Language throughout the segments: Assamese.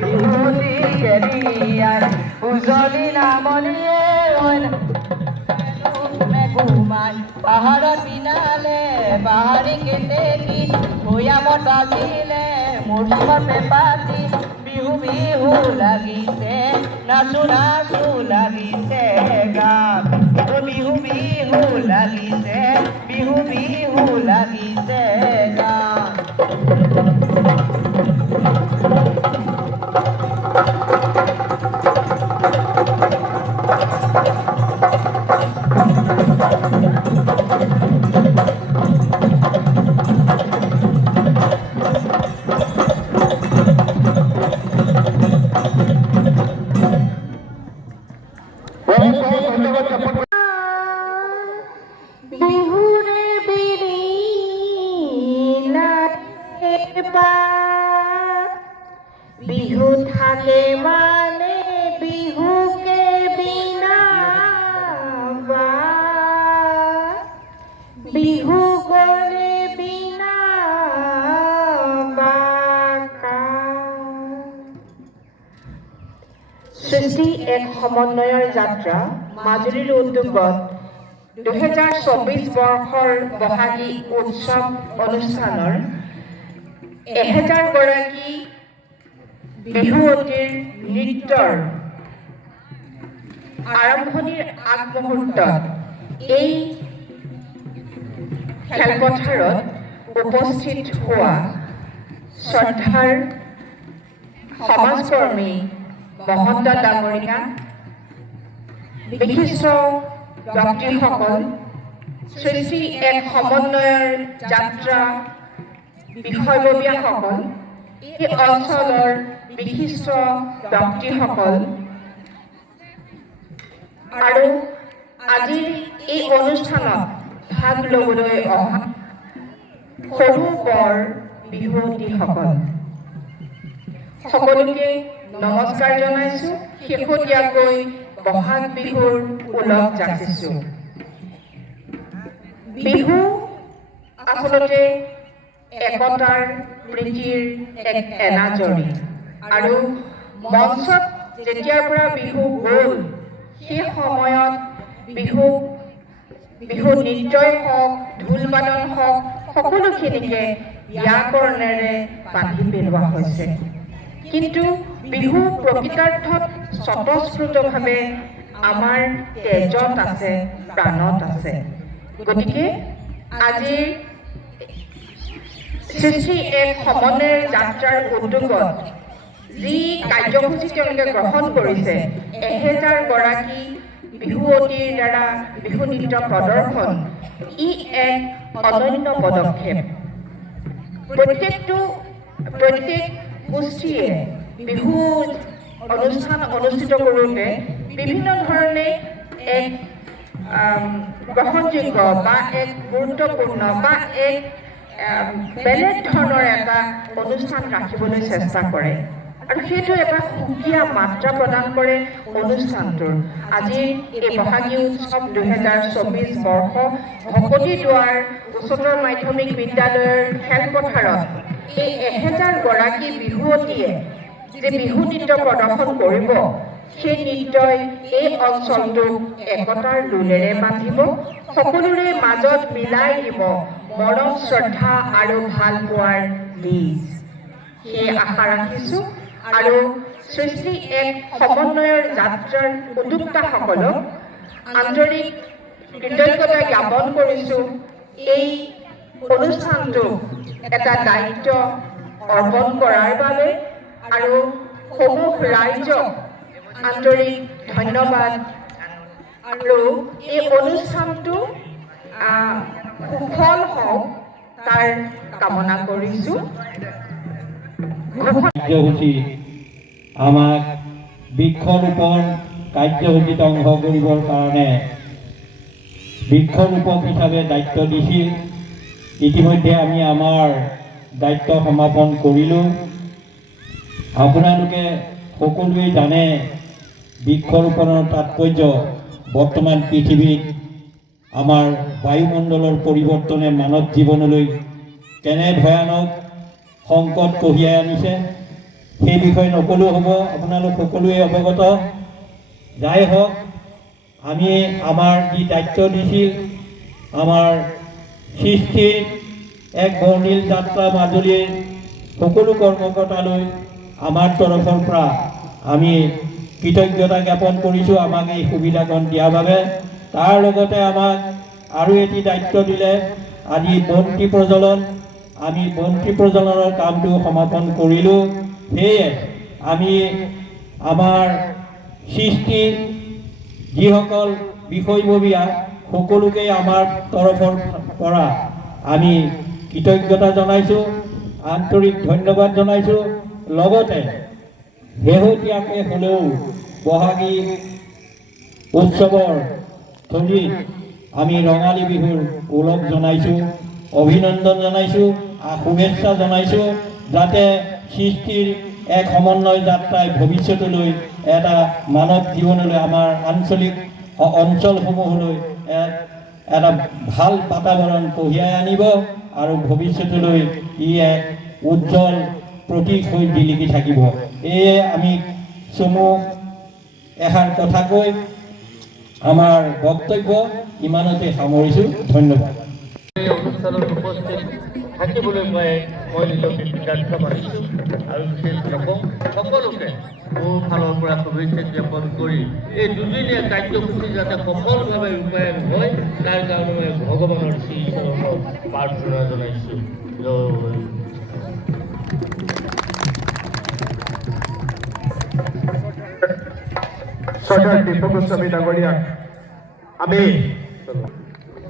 বিহুতি কেৰিয়াই উজলি নামনিয়ে ঘুমাই পাহাৰত পিনালে পাহাৰী কেতেকী ভৈয়ামত বাজিলে মূৰ্তিমত পেপাতি বিহু বিহু লাগিছে নাচো নাচো লাগিছে গান বিহু বিহু লাগিছে বিহু বিহু লাগিছে গান বিহুৰে বিহু থাকে মানে বিহুকে বিনা বিহু গলে বিনা সৃষ্টি এক সমন্বয়ৰ যাত্ৰা মাজুলীৰ উদ্যোগত 2024 বৰ্ষৰ বহাগী উৎসৱ অনুষ্ঠানৰ 1000 গৰাকী বিহুৱতীৰ নৃত্যৰ আৰম্ভণিৰ আগমুহূৰ্তত এই খেলপথাৰত উপস্থিত হোৱা শ্ৰদ্ধাৰ সমাজকৰ্মী মহন্ত ডাঙৰীয়া বিশিষ্ট ব্যক্তিসকল সৃষ্টি এক সমন্বয়ৰ যাত্ৰা বিষয়ববীয়াসকল এই অঞ্চলৰ বিশিষ্ট ব্যক্তিসকল আৰু আজিৰ এই অনুষ্ঠানত ভাগ ল'বলৈ অহা সৰু বৰ বিহুৱতীসকল সকলোকে নমস্কাৰ জনাইছোঁ শেহতীয়াকৈ বহাগ বিহুৰ ওলগ যাচিছোঁ বিহু আচলতে একতাৰ প্ৰীতিৰ এক এনাজৰী আৰু মঞ্চত যেতিয়াৰ পৰা বিহু গ'ল সেই সময়ত বিহু নৃত্যই হওক ঢোল বাদন হওক সকলোখিনিকে ব্যাকৰণেৰে বান্ধি পেলোৱা হৈছে কিন্তু বিহু প্ৰকৃতাৰ্থত স্বতঃস্ফূৰ্তভাৱে আমাৰ তেজত আছে প্ৰাণত আছে গতিকে আজিৰ সৃষ্টি এক সমন্বয়ৰ যাত্ৰাৰ উদ্যোগত যি কাৰ্যসূচী তেওঁলোকে গ্ৰহণ কৰিছে 1000 গৰাকী বিহুৱতীৰ দ্বাৰা বিহু নৃত্য প্ৰদৰ্শন ই এক অনন্য পদক্ষেপ প্ৰত্যেক গোষ্ঠীয়ে বিহু অনুষ্ঠান অনুষ্ঠিত কৰোঁতে বিভিন্ন ধৰণে এক গ্ৰহণযোগ্য বা এক গুৰুত্বপূৰ্ণ বা এক বেলেগ ধৰণৰ এটা অনুষ্ঠান ৰাখিবলৈ চেষ্টা কৰে আৰু সেইটো এটা সুকীয়া মাত্ৰা প্ৰদান কৰে অনুষ্ঠানটোৰ আজিৰ এই বহাগী উৎসৱ 2024 বৰ্ষ ভকতি দুৱাৰ উচ্চতৰ মাধ্যমিক বিদ্যালয়ৰ খেলপথাৰত এই 1000 গৰাকী বিহুৱতীয়ে যে বিহু নৃত্য প্ৰদৰ্শন কৰিব সেই নৃত্যই এই অঞ্চলটোক একতাৰ দোলেৰে বান্ধিব সকলোৰে মাজত মিলাই দিব মৰম শ্ৰদ্ধা আৰু ভাল পোৱাৰ বীজ সেই আশা ৰাখিছোঁ আৰু সৃষ্টি এক সমন্বয়ৰ যাত্ৰাৰ উদ্যোক্তাসকলক আন্তৰিক কৃতজ্ঞতা জ্ঞাপন কৰিছোঁ এই অনুষ্ঠানটো এটা দায়িত্ব অৰ্পণ কৰাৰ বাবে আৰু সমূহ ৰাইজক আন্তৰিক ধন্যবাদ আৰু এই অনুষ্ঠানটো সুফল হওক তাৰ কামনা কৰিছোঁ কাৰ্যসূচী আমাক বৃক্ষৰোপণ কাৰ্যসূচীত অংশ কৰিবৰ কাৰণে বৃক্ষৰোপক হিচাপে দায়িত্ব দিছিল ইতিমধ্যে আমি আমাৰ দায়িত্ব সমাপন কৰিলোঁ আপোনালোকে সকলোৱে জানে বৃক্ষৰোপণৰ তাৎপৰ্য বৰ্তমান পৃথিৱীত আমাৰ বায়ুমণ্ডলৰ পৰিৱৰ্তনে মানৱ জীৱনলৈ কেনে ভয়ানক সংকট কঢ়িয়াই আনিছে সেই বিষয়ে নকলেও হ'ব, আপোনালোক সকলোৱে অৱগত। যাই হওক, আমি আমাৰ যি দায়িত্ব দিছিল, আমাৰ সৃষ্টিৰ এক বৰ্ণিল যাত্ৰা মাজুলীৰ সকলো কৰ্মকৰ্তালৈ আমাৰ তৰফৰ পৰা আমি কৃতজ্ঞতা জ্ঞাপন কৰিছোঁ আমাক এই সুবিধাকণ দিয়াৰ বাবে। তাৰ লগতে আমাক আৰু এটি দায়িত্ব দিলে, আজি বন্তি প্ৰজ্বলন, আমি বন্তি প্ৰজ্বলনৰ কামটো সমাপন কৰিলোঁ। সেয়ে আমি আমাৰ সৃষ্টিৰ যিসকল বিষয়ববীয়া সকলোকে আমাৰ তৰফৰ পৰা আমি কৃতজ্ঞতা জনাইছোঁ, আন্তৰিক ধন্যবাদ জনাইছোঁ। লগতে শেহতীয়াকৈ হ'লেও বহাগী উৎসৱৰ থলীত আমি ৰঙালী বিহুৰ ওলগ জনাইছোঁ, অভিনন্দন জনাইছোঁ, শুভেচ্ছা জনাইছোঁ, যাতে সৃষ্টিৰ এক সমন্বয় যাত্ৰাই ভৱিষ্যতলৈ এটা মানৱ জীৱনলৈ আমাৰ আঞ্চলিক অঞ্চলসমূহলৈ এটা ভাল বাতাবৰণ কঢ়িয়াই আনিব আৰু ভৱিষ্যতলৈ ই এক উজ্জ্বল প্ৰতীক হৈ জিলিকি থাকিব। এয়ে আমি চমু এষাৰ কথা কৈ আমাৰ বক্তব্য ইমানতে সামৰিছোঁ। ধন্যবাদ। এই অনুষ্ঠানত উপস্থিত থাকিবলৈ পাই মই নিজকে কৃতাৰ্থ মানিছোঁ আৰু বিশেষ নকওঁ, সকলোকে মোৰ ফালৰ পৰা শুভেচ্ছা জ্ঞাপন কৰি এই দুদিনীয়া কাৰ্যসূচী যাতে সফলভাৱে ৰূপায়ণ হয় তাৰ কাৰণে মই ভগৱানৰ শ্ৰী চৰণত প্ৰাৰ্থনা জনাইছোঁ। শ্ৰদ্ধাৰ দীপক গোস্বামী ডাঙৰীয়াক আমি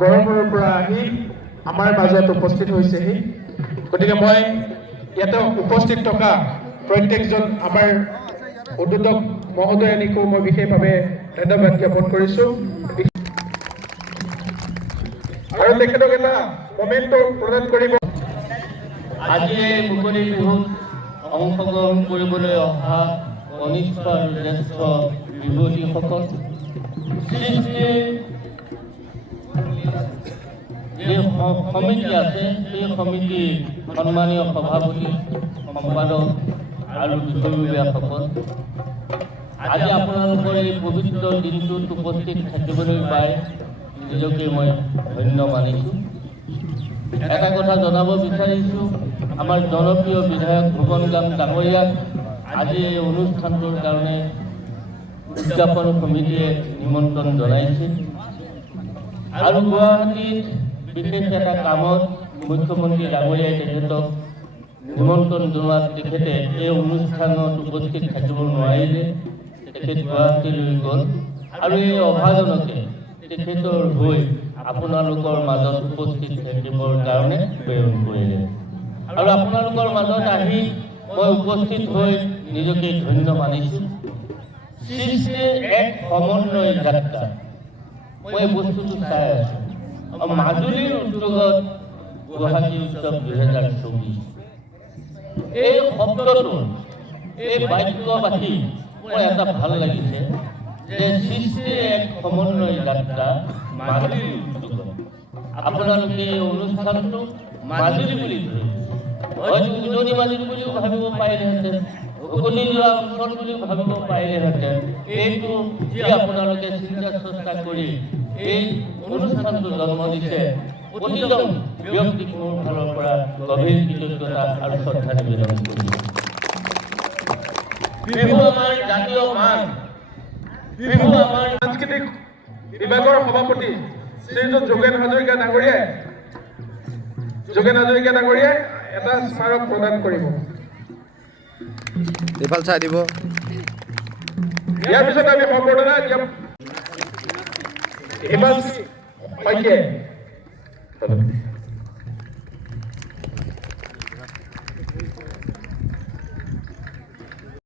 গড়মূৰৰ পৰা আহি আমাৰ মাজত উপস্থিত হৈছেহি। গতিকে মই ইয়াতে উপস্থিত থকা প্ৰত্যেকজন আমাৰ উদ্বোধক মহোদয়নীকো মই বিশেষভাৱে ধন্যবাদ জ্ঞাপন কৰিছোঁ আৰু তেখেতক এটা কমেণ্ট প্ৰদান কৰিব। আজি এই মুকলি বিহুত অংশগ্ৰহণ কৰিবলৈ অহা কনিষ্ঠ আৰু জ্যেষ্ঠ বিভূতিসকল, সৃষ্টিৰ যি সমিতি আছে সেই সমিতিৰ সন্মানীয় সভাপতি, সম্পাদক আৰু বিষয়ববীয়াসকল, আজি আপোনালোকৰ এই পবিত্ৰ দিনটোত উপস্থিত থাকিবলৈ পাই নিজকে মই ধন্য মানিছোঁ। এটা কথা জনাব বিচাৰিছোঁ, আমাৰ জনপ্ৰিয় বিধায়ক ভুৱন গাম ডাঙৰীয়াক আজি এই অনুষ্ঠানটোৰ কাৰণে উদযাপন সমিতিয়ে নিমন্ত্ৰণ জনাইছে আৰু গুৱাহাটীত বিশেষ এটা কামত মুখ্যমন্ত্ৰী ডাঙৰীয়াই তেখেতক নিমন্ত্ৰণ জনোৱাত তেখেতে এই অনুষ্ঠানত উপস্থিত থাকিব নোৱাৰিলে, তেখেত গুৱাহাটীলৈ গ'ল আৰু এই অভাজনকে তেখেতৰ হৈ আপোনালোকৰ মাজত উপস্থিত থাকিবৰ কাৰণে প্ৰেৰণ কৰিলে আৰু আপোনালোকৰ মাজত আহি মই উপস্থিত হৈ নিজকে ধন্য মানিছোঁ। সৃষ্টিৰ এক সমন্বয় যাত্ৰা, মই বস্তুটো চাই আছোঁ। মাজুলীৰ উদ্যোগত বহাগী উৎসৱ 2024, এই শব্দটো, এই বাক্যবাচী মোৰ এটা ভাল লাগিছে যে সৃষ্টিৰ এক সমন্বয় যাত্ৰা মাজুলীৰ উদ্যোগত। আপোনালোকে এই অনুষ্ঠানটো মাজুলী বুলি ধৰিছে, হয়তো উজনি মাজুলী বুলিও ভাবিব পাৰিলেহেঁতেন, উজনি যোৱা অঞ্চল বুলিও ভাবিব পাৰিলেহেঁতেন। এইটো যি আপোনালোকে চিন্তা চৰ্চা কৰি এই অনুষ্ঠানটো জন্ম দিছে, প্ৰতিজন ব্যক্তিক মোৰ ফালৰ পৰা গভীৰ কৃতজ্ঞতা আৰু শ্ৰদ্ধা নিবেদন কৰিছোঁ। বিহু আমাৰ জাতীয় মান, বিহু আমাৰ সাংস্কৃতিক বিভাগৰ সভাপতি শ্ৰীযুত যোগেন হাজৰিকা ডাঙৰীয়াই এটা স্মাৰক প্ৰদান কৰিব। ইফাল চাই দিব। ইয়াৰ পিছত আমি সম্বৰ্ধনা হিমাংশু শইকীয়াই